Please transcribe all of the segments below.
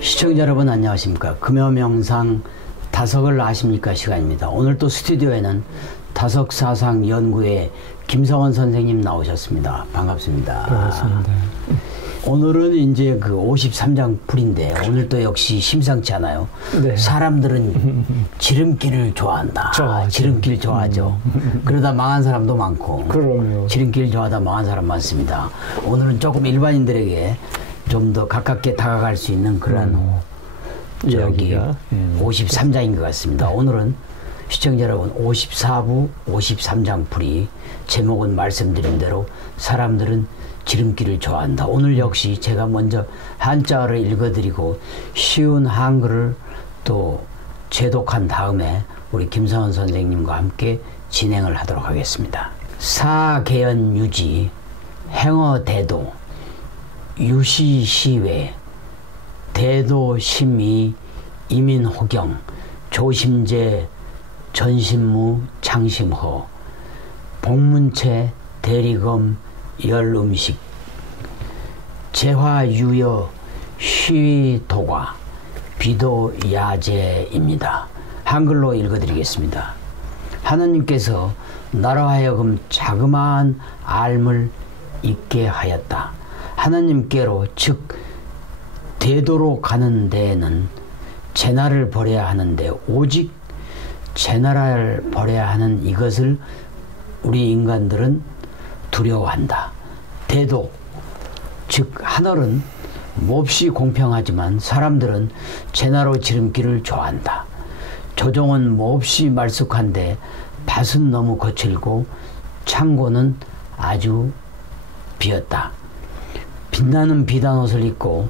시청자 여러분 안녕하십니까. 금요명상 다석을 아십니까 시간입니다. 오늘 또 스튜디오에는 다석사상연구회 김성원 선생님 나오셨습니다. 반갑습니다. 반갑습니다. 오늘은 이제 그 53장 풀인데 오늘 또 역시 심상치 않아요. 네. 사람들은 지름길을 좋아한다. 지름길 좋아하죠. 그러다 망한 사람도 많고. 그럼요. 지름길 좋아하다 망한 사람 많습니다. 오늘은 조금 일반인들에게 좀 더 가깝게 다가갈 수 있는 그런 저기 53장인 것 같습니다. 오늘은 시청자 여러분 54부 53장 풀이 제목은 말씀드린 대로 사람들은 지름길을 좋아한다. 오늘 역시 제가 먼저 한자어를 읽어드리고 쉬운 한글을 또 제독한 다음에 우리 김성원 선생님과 함께 진행을 하도록 하겠습니다. 사계연유지 행어대도 유시시외 대도심의 이민호경 조심제 전신무 장심허 복문채 대리검 열음식 재화유여 쉬도과 비도야제입니다. 한글로 읽어드리겠습니다. 하느님께서 나로 하여금 자그마한 알을 있게 하였다. 하나님께로 즉 대도로 가는 데에는 제나를 버려야 하는데 오직 제나를 버려야 하는 이것을 우리 인간들은 두려워한다. 대도 즉 하늘은 몹시 공평하지만 사람들은 제나로 지름길을 좋아한다. 조정은 몹시 말쑥한데 밭은 너무 거칠고 창고는 아주 비었다. 빛나는 비단 옷을 입고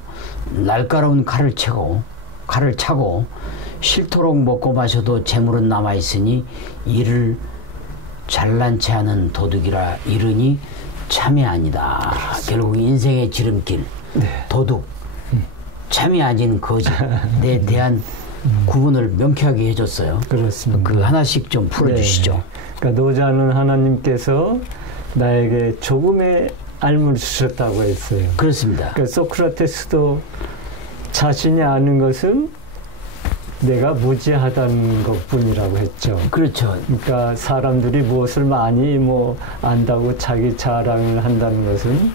날카로운 칼을 차고 싫도록 먹고 마셔도 재물은 남아있으니 이를 잘난 체 하는 도둑이라 이르니 참이 아니다. 결국 인생의 지름길 도둑 참이 아닌 거짓에 대한 구분을 명쾌하게 해줬어요. 그렇습니다. 그 하나씩 좀 풀어주시죠. 네. 그러니까 노자는 하나님께서 나에게 조금의 알을 주셨다고 했어요. 그렇습니다. 그러니까 소크라테스도 자신이 아는 것은 내가 무지하다는 것뿐이라고 했죠. 그렇죠. 그러니까 사람들이 무엇을 많이 안다고 자기 자랑을 한다는 것은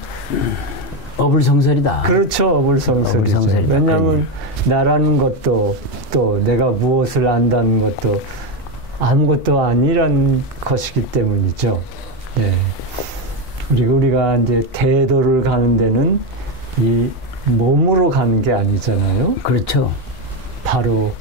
어불성설이다. 그렇죠. 어불성설이죠. 왜냐하면 나라는 것도 또 내가 무엇을 안다는 것도 아무것도 아니란 것이기 때문이죠. 네. 그리고 우리가 이제 대도를 가는 데는 이 몸으로 가는 게 아니잖아요. 그렇죠. 바로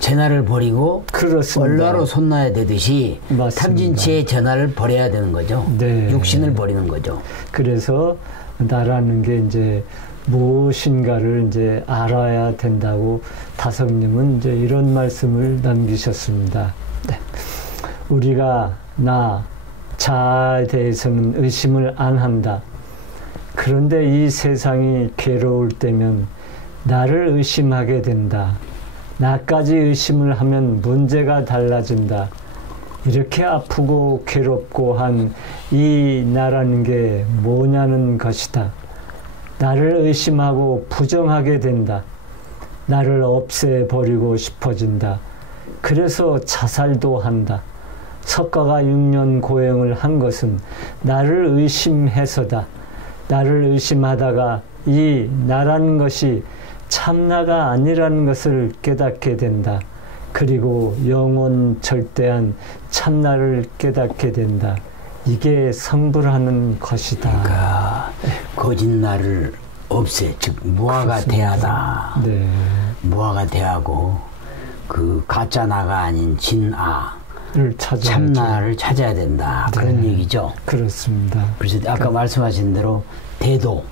제나를 버리고 그렇습니다. 얼라로 손놔야 되듯이 맞습니다. 탐진치의 제나를 버려야 되는 거죠. 네. 육신을 버리는 거죠. 그래서 나라는 게 이제 무엇인가를 이제 알아야 된다고 다석님은 이제 이런 말씀을 남기셨습니다. 네. 우리가 자아에 대해서는 의심을 안 한다. 그런데 이 세상이 괴로울 때면 나를 의심하게 된다. 나까지 의심을 하면 문제가 달라진다. 이렇게 아프고 괴롭고 한 이 나라는 게 뭐냐는 것이다. 나를 의심하고 부정하게 된다. 나를 없애버리고 싶어진다. 그래서 자살도 한다. 석가가 6년 고행을 한 것은 나를 의심해서다. 나를 의심하다가 이 나라는 것이 참나가 아니라는 것을 깨닫게 된다. 그리고 영원 절대한 참나를 깨닫게 된다. 이게 성불하는 것이다. 그러니까 거짓말을 없애, 즉 무아가 대하다. 네. 무아가 대하고 그 가짜 나가 아닌 진아 찾아야죠. 참나를 찾아야 된다. 네. 그런 얘기죠. 그렇습니다. 그래서 아까 말씀하신 대로 대도,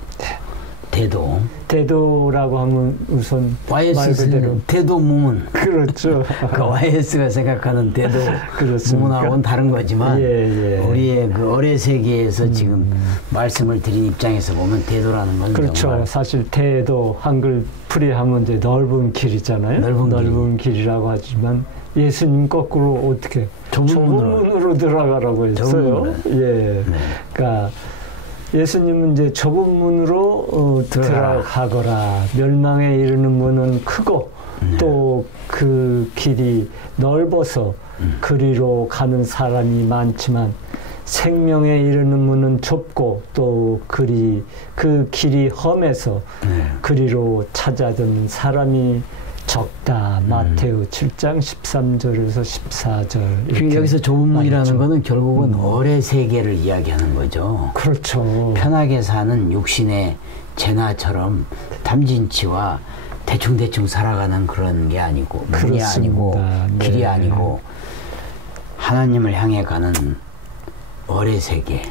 대도. 대도라고 하면 우선 말 그대로 대도문문. 그렇죠. 그 YS가 생각하는 대도 문문하고는 다른 거지만 예, 예. 우리의 그 어뢰 세계에서 지금 말씀을 드린 입장에서 보면 대도라는 건 그렇죠. 정말 사실 대도 한글 풀이하면 이제 넓은 길이잖아요. 넓은 길이라고 하지만 예수님 거꾸로 어떻게 좁은 문으로 들어가라고 했어요. 예. 네. 그러니까 예수님은 이제 좁은 문으로 들어가거라. 멸망에 이르는 문은 크고 또 그 길이 넓어서 그리로 가는 사람이 많지만 생명에 이르는 문은 좁고 또 그 길이 험해서 그리로 찾아듣는 사람이 적다. 마태오 7장 13절에서 14절. 여기서 좁은 문이라는 거는 결국은 어뢰 세계를 이야기하는 거죠. 그렇죠. 편하게 사는 육신의 재나처럼 탐진치와 대충대충 살아가는 그런 게 아니고, 문이 아니고, 길이 네. 아니고, 하나님을 향해 가는 어뢰 세계,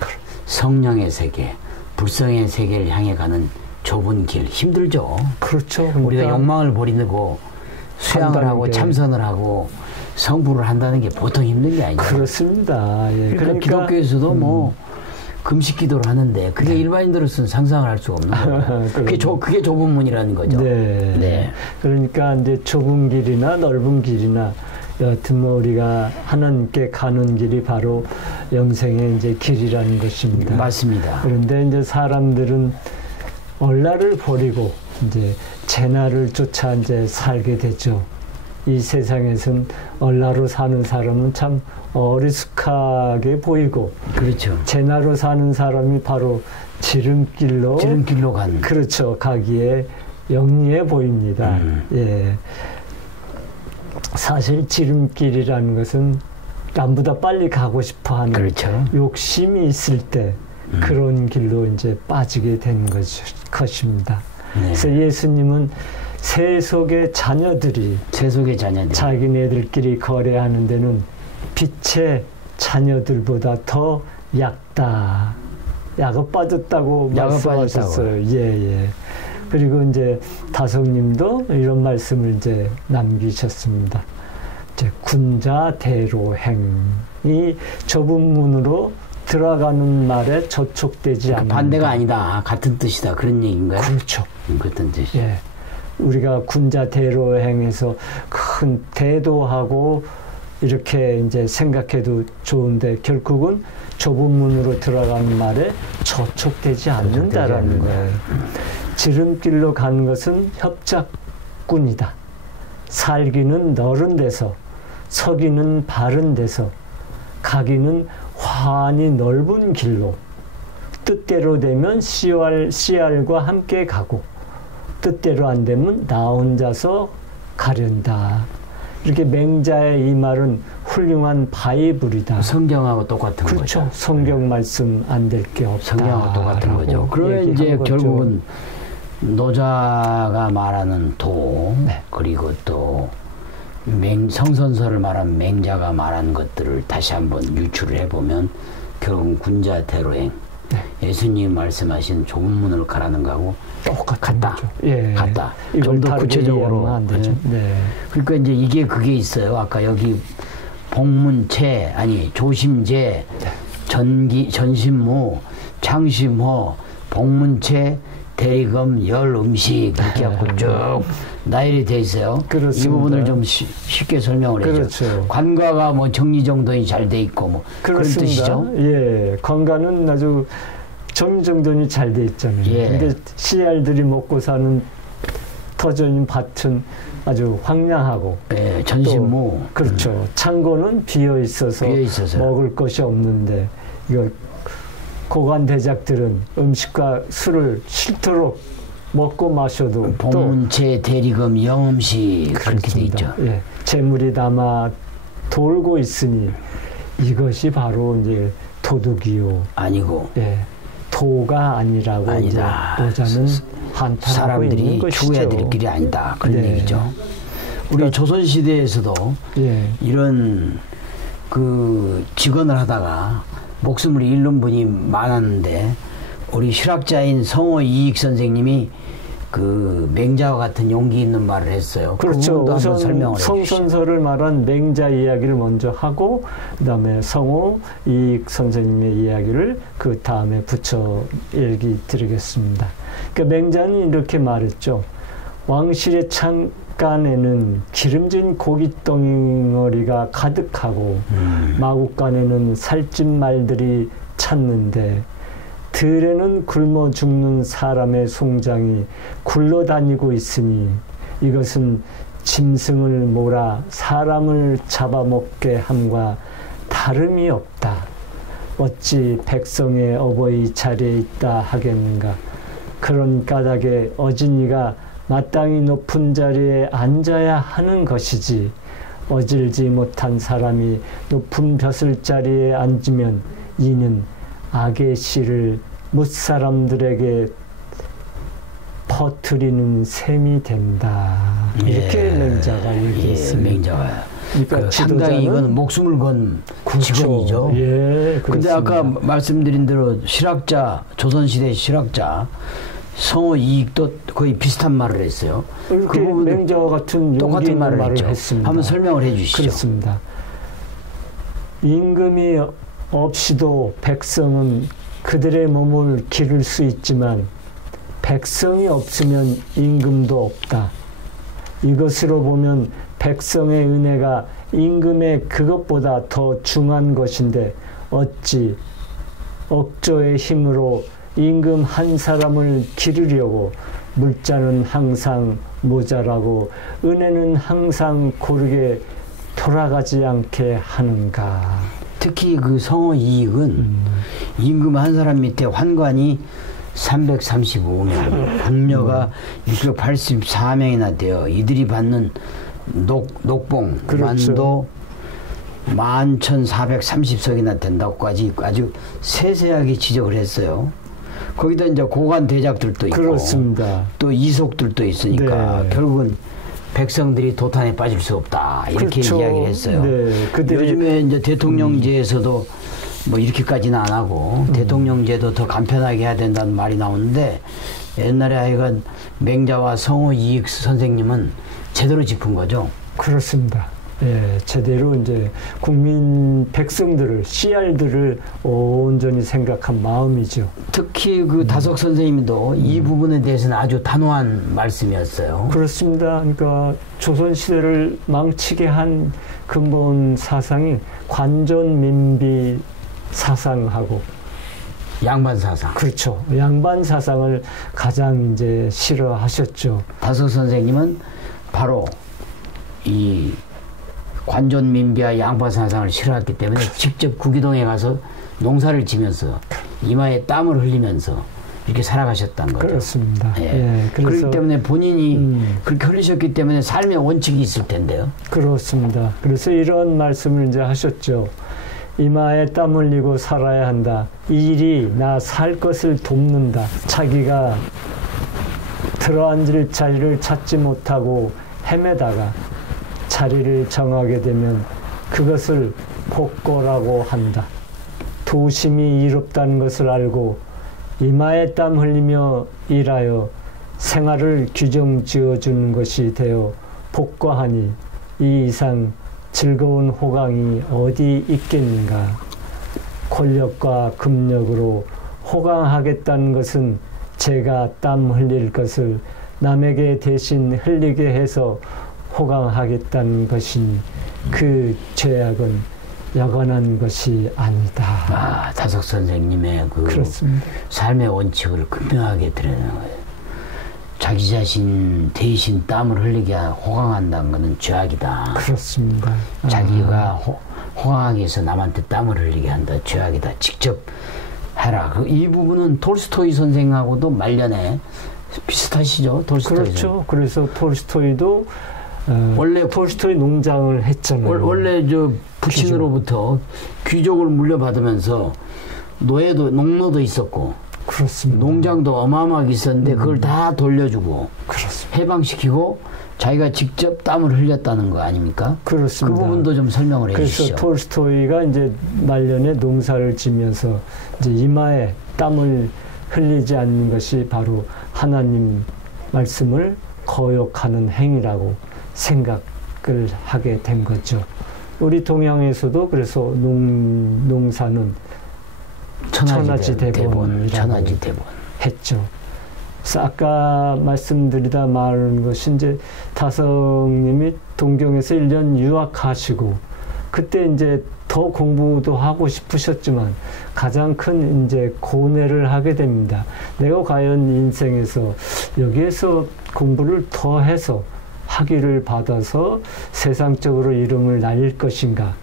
성령의 세계, 불성의 세계를 향해 가는 좁은 길, 힘들죠. 그렇죠. 그러니까 우리가 욕망을 버리고 수양을 하고 참선을 하고 성불을 한다는 게 보통 힘든 게 아니죠. 그렇습니다. 예. 그러니까 기독교에서도 뭐 금식 기도를 하는데 그게 일반인들로서는 상상을 할 수가 없는 거예요. 그게 좁은 문이라는 거죠. 네. 네. 그러니까 이제 좁은 길이나 넓은 길이나 여하튼 뭐 우리가 하나님께 가는 길이 바로 영생의 이제 길이라는 것입니다. 맞습니다. 그런데 이제 사람들은 얼라를 버리고 이제 재나를 쫓아 이제 살게 되죠. 이 세상에선 얼라로 사는 사람은 참 어리숙하게 보이고, 그렇죠. 재나로 사는 사람이 바로 지름길로 간, 그렇죠, 가기에 영리해 보입니다. 예. 사실 지름길이라는 것은 남보다 빨리 가고 싶어하는 그렇죠. 욕심이 있을 때 그런 길로 이제 빠지게 되는 것입니다. 네. 그래서 예수님은 세속의 자녀들이 자기네들끼리 거래하는 데는 빛의 자녀들보다 더 얕다. 약을 빠졌다고 말씀하셨어요. 예. 그리고 이제 다성님도 이런 말씀을 이제 남기셨습니다. 이제 군자대로행이 좁은 문으로 들어가는 말에 저촉되지 않는다. 반대가 아니다. 같은 뜻이다. 그런 얘기인가요? 그렇죠. 그런 뜻이. 예. 우리가 군자대로행에서 큰 대도하고 이렇게 이제 생각해도 좋은데 결국은 좁은 문으로 들어가는 말에 저촉되지 않는다라는 거예요. 지름길로 가는 것은 협작꾼이다. 살기는 너른 데서, 서기는 바른 데서, 가기는 환히 넓은 길로, 뜻대로 되면 씨알과 함께 가고, 뜻대로 안 되면 나 혼자서 가련다. 이렇게 맹자의 이 말은 훌륭한 바이블이다. 성경하고 똑같은 그렇죠. 거죠. 그렇죠. 성경 말씀 안 될 게 없다. 성경하고 똑같은 거죠. 그러면 이제 결국은 노자가 말하는 도, 네. 그리고 또 성선설을 말한 맹자가 말한 것들을 다시 한번 유추를 해보면 결국은 군자대로행, 네. 예수님 말씀하신 좁은 문을 가라는 거하고 같다. 예. 같다. 좀 더 구체적으로. 안 되죠. 네. 그러니까 이제 그게 있어요. 아까 여기 복문체, 조심제, 전신무, 창심호, 복문체, 대리금, 열음식 이렇게 갖고 쭉 나열이 돼 있어요. 그렇습니다. 이 부분을 좀 쉽게 설명을 해줘. 그렇죠. 관가가 뭐 정리정돈이 잘 돼 있고 뭐 그런 뜻이죠. 예, 관가는 아주 정리정돈이 잘 돼 있잖아요. 예. 근데 씨알들이 먹고 사는 터전인 밭은 아주 황량하고. 예, 전신무. 그렇죠. 창고는 비어 있어서 먹을 것이 없는데 이걸 고관 대작들은 음식과 술을 싫도록 먹고 마셔도 복문체, 대리금, 영음식 그렇게 돼 있죠. 예, 재물이 남아 돌고 있으니 이것이 바로 이제 도둑이요. 아니고. 예, 도가 아니라고 아니다. 노자는 한탄하고 있는 것이죠. 사람들이 추구해야 될 길이 아니다. 그런 네. 얘기죠. 우리 조선 시대에서도 예. 이런 그 직언을 하다가 목숨을 잃는 분이 많았는데 우리 실학자인 성호 이익 선생님이 그 맹자와 같은 용기 있는 말을 했어요. 그렇죠. 그 우선 설명을 성선설을 말한 맹자 이야기를 먼저 하고 그다음에 성호 이익 선생님의 이야기를 그 다음에 붙여 얘기 드리겠습니다. 그러니까 맹자는 이렇게 말했죠. 왕실의 창간에는 기름진 고깃덩어리가 가득하고 마국간에는 살찐 말들이 찼는데 들에는 굶어 죽는 사람의 송장이 굴러다니고 있으니 이것은 짐승을 몰아 사람을 잡아먹게 함과 다름이 없다. 어찌 백성의 어버이 자리에 있다 하겠는가. 그런 까닭에 어진이가 마땅히 높은 자리에 앉아야 하는 것이지 어질지 못한 사람이 높은 벼슬자리에 앉으면 이는 악의 씨를 못사람들에게 퍼뜨리는 셈이 된다. 이렇게 맹자가 얘기했습니다. 맹자가. 그러니까 상당히 이건 목숨을 건 그렇죠. 직원이죠. 예, 근데 아까 말씀드린 대로 실학자, 조선시대 실학자 성호 이익도 거의 비슷한 말을 했어요. 그 맹자와 같은 똑같은 말을 했습니다. 한번 설명을 해 주시죠. 그렇습니다. 임금이 없이도 백성은 그들의 몸을 기를 수 있지만 백성이 없으면 임금도 없다. 이것으로 보면 백성의 은혜가 임금의 그것보다 더 중한 것인데 어찌 억조의 힘으로 임금 한 사람을 기르려고 물자는 항상 모자라고 은혜는 항상 고르게 돌아가지 않게 하는가. 특히 그 성호 이익은 임금 한 사람 밑에 환관이 335명, 궁녀가 684명이나 되어 이들이 받는 녹봉, 그렇죠. 만도 11,430석이나 된다고까지 아주 세세하게 지적을 했어요. 거기다 이제 고관 대작들도 있고, 그렇습니다. 또 이속들도 있으니까 네. 결국은 백성들이 도탄에 빠질 수 없다 이렇게 그렇죠. 이야기를 했어요. 네. 요즘에 이제 대통령제에서도 뭐 이렇게까지는 안 하고 대통령제도 더 간편하게 해야 된다는 말이 나오는데 옛날에 하여간 맹자와 성호 이익 선생님은 제대로 짚은 거죠. 그렇습니다. 예, 제대로 이제 국민 백성들을 씨알들을 온전히 생각한 마음이죠. 특히 그 다석 선생님도 이 부분에 대해서는 아주 단호한 말씀이었어요. 그렇습니다. 그러니까 조선 시대를 망치게 한 근본 사상이 관존민비 사상하고 양반 사상. 그렇죠. 양반 사상을 가장 이제 싫어하셨죠. 다석 선생님은 바로 이 관존민비와 양반 사상을 싫어했기 때문에 직접 구기동에 가서 농사를 지면서 이마에 땀을 흘리면서 이렇게 살아가셨다는 거죠. 그렇습니다. 예. 예, 그렇기 때문에 본인이 그렇게 흘리셨기 때문에 삶의 원칙이 있을 텐데요. 그렇습니다. 그래서 이런 말씀을 이제 하셨죠. 이마에 땀 흘리고 살아야 한다. 이 일이 나 살 것을 돕는다. 자기가 들어앉을 자리를 찾지 못하고 헤매다가 자리를 정하게 되면 그것을 복고라고 한다. 도심이 이롭다는 것을 알고 이마에 땀 흘리며 일하여 생활을 규정 지어주는 것이 되어 복고하니 이 이상 즐거운 호강이 어디 있겠는가. 권력과 금력으로 호강하겠다는 것은 제가 땀 흘릴 것을 남에게 대신 흘리게 해서 호강하겠다는 것이니 그 죄악은 여간한 것이 아니다. 아, 다석 선생님의 그 그렇습니다. 삶의 원칙을 극명하게 드러내는 거예요. 자기 자신 대신 땀을 흘리게 호강한다는 것은 죄악이다. 그렇습니다. 자기가 호강하기 위해서 남한테 땀을 흘리게 한다. 죄악이다. 직접 해라. 이 부분은 톨스토이 선생하고도 말년에 비슷하시죠? 톨스토이 그렇죠. 선생. 그래서 톨스토이도 원래 톨스토이 농장을 했잖아요. 원래 저 부친으로부터 귀족을 물려받으면서 농노도 있었고 그렇습니다. 농장도 어마어마하게 있었는데 그걸 다 돌려주고 그렇습니다. 해방시키고 자기가 직접 땀을 흘렸다는 거 아닙니까? 그렇습니다. 그 부분도 좀 설명을 해주시죠. 그래서 톨스토이가 이제 말년에 농사를 지면서 이제 이마에 땀을 흘리지 않는 것이 바로 하나님 말씀을 거역하는 행위라고 생각을 하게 된 거죠. 우리 동양에서도 그래서 농사는 천하지대본이라고 했죠. 그래서 아까 말씀드리다 말한 것이 이제 다성님이 동경에서 1년 유학하시고 그때 이제 더 공부도 하고 싶으셨지만 가장 큰 이제 고뇌를 하게 됩니다. 내가 과연 인생에서 여기에서 공부를 더 해서 학위를 받아서 세상적으로 이름을 날릴 것인가,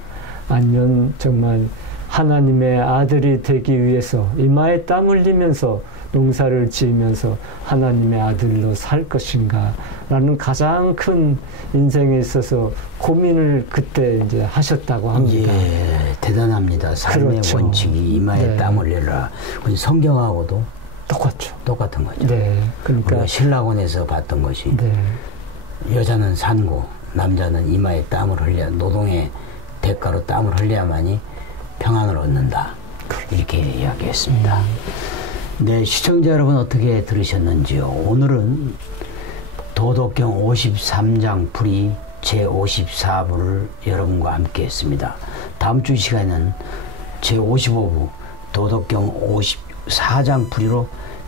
아니면 정말 하나님의 아들이 되기 위해서 이마에 땀 흘리면서 농사를 지으면서 하나님의 아들로 살 것인가 라는 가장 큰 인생에 있어서 고민을 그때 이제 하셨다고 합니다. 예, 대단합니다. 삶의 그렇죠. 원칙이 이마에 네. 땀 흘려라. 성경하고도 똑같죠. 똑같은 거죠. 네, 그러니까 우리가 신라곤에서 봤던 것이 네. 여자는 산고 남자는 이마에 땀을 흘려 노동의 대가로 땀을 흘려야만이 평안을 얻는다. 이렇게 이야기했습니다. 네, 시청자 여러분 어떻게 들으셨는지요? 오늘은 도덕경 53장 풀이 제54부를 여러분과 함께 했습니다. 다음 주 시간에는 제55부 도덕경 54장 풀이로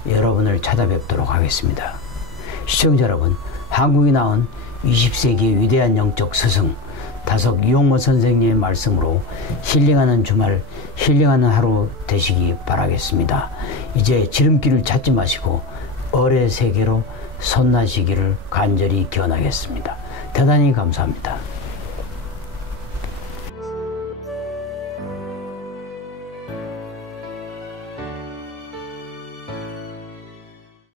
여러분을 찾아뵙도록 하겠습니다. 시청자 여러분, 한국에 나온 20세기의 위대한 영적 스승 다석 유용모 선생님의 말씀으로 힐링하는 주말, 힐링하는 하루 되시기 바라겠습니다. 이제 지름길을 찾지 마시고 얼의 세계로 선나시기를 간절히 기원하겠습니다. 대단히 감사합니다.